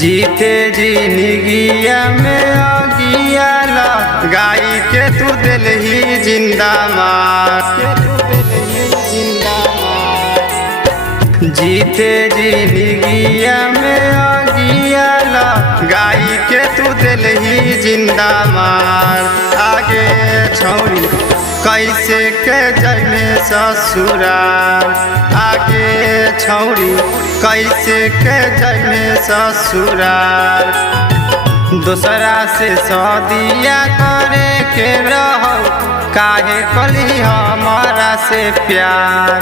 जीते जी निगिया में आगिया गाई के तू दिल ही जिंदा मार। जीते जी निगिया में आगिया गाई के तू दिल ही जिंदा मार। आगे छौरी कैसे के जमे ससुराल, आगे छौरी कैसे के जमे ससुराल। दूसरा से शादिया करे के रहो काहे कली हमारा से प्यार।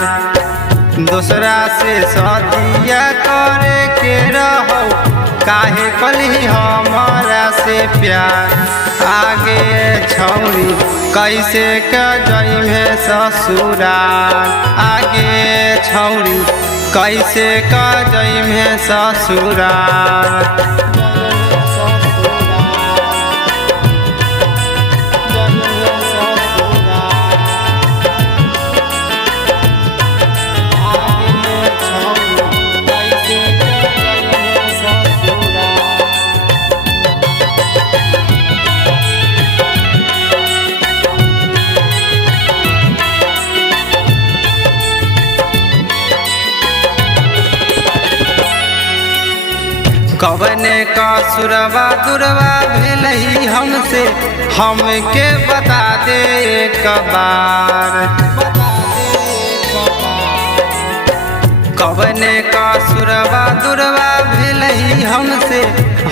दूसरा से शादिया करे के रहो काहे कली हमारा से प्यार। आगे छौरी कैसे के जइमे ससुराल, आगे छौरी कैसे के जइमे ससुराल। कवने का सुरवा दुरवा भेलही हमसे, हमके बता दे एक बार। कवने का सुरवा दुरवा भेलही हमसे,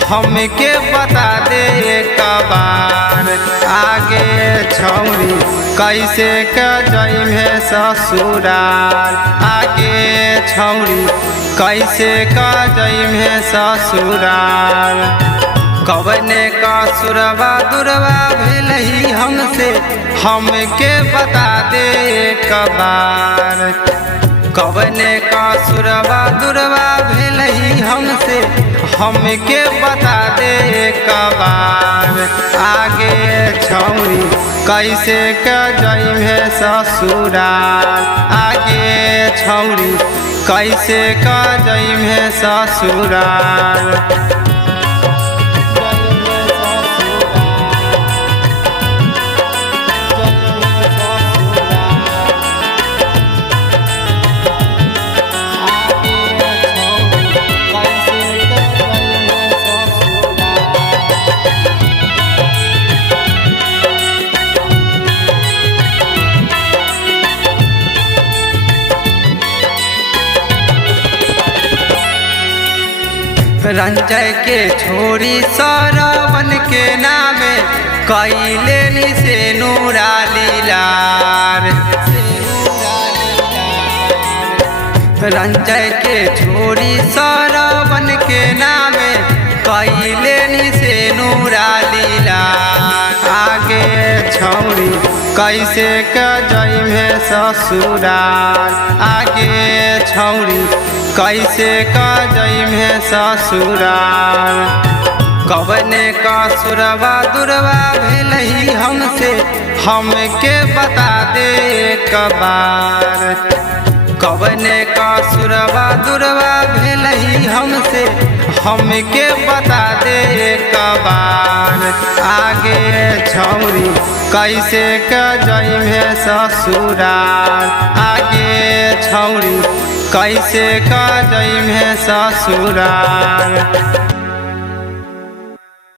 हमके बता दे एक बार। आगे छौरी कैसे के जइमे ससुराल, आगे छौरी कैसे का जइमे ससुराल। कवने का सुरवा दुरवा भेलही हमसे, हमके बता दे एक बार। कवने का सुरवा दुरवा भेलही हमसे, हमके बता दे एक बार। आगे छौरी कैसे के जइमे ससुराल, आगे छौरी कैसे का जइमे ससुराल। रंजय के छोरी सरवन के नामे कैले से नूरा लीलार। रंजय के छोरी सरवन के नामे कैले से नूरा लीलार। आगे छौरी कैसे के जइमे ससुराल, आगे छौरी कैसे का जइमे ससुराल। कवने का सुरवा दुरवा भेलही हमसे, हमके बता दे एक बार। कवने का सुरवा दुरवा भेलही हमसे, हमके बता दे एक बार। आगे छौरी कैसे के जइमे ससुराल, आगे छौरी कैसे का जइमे ससुराल।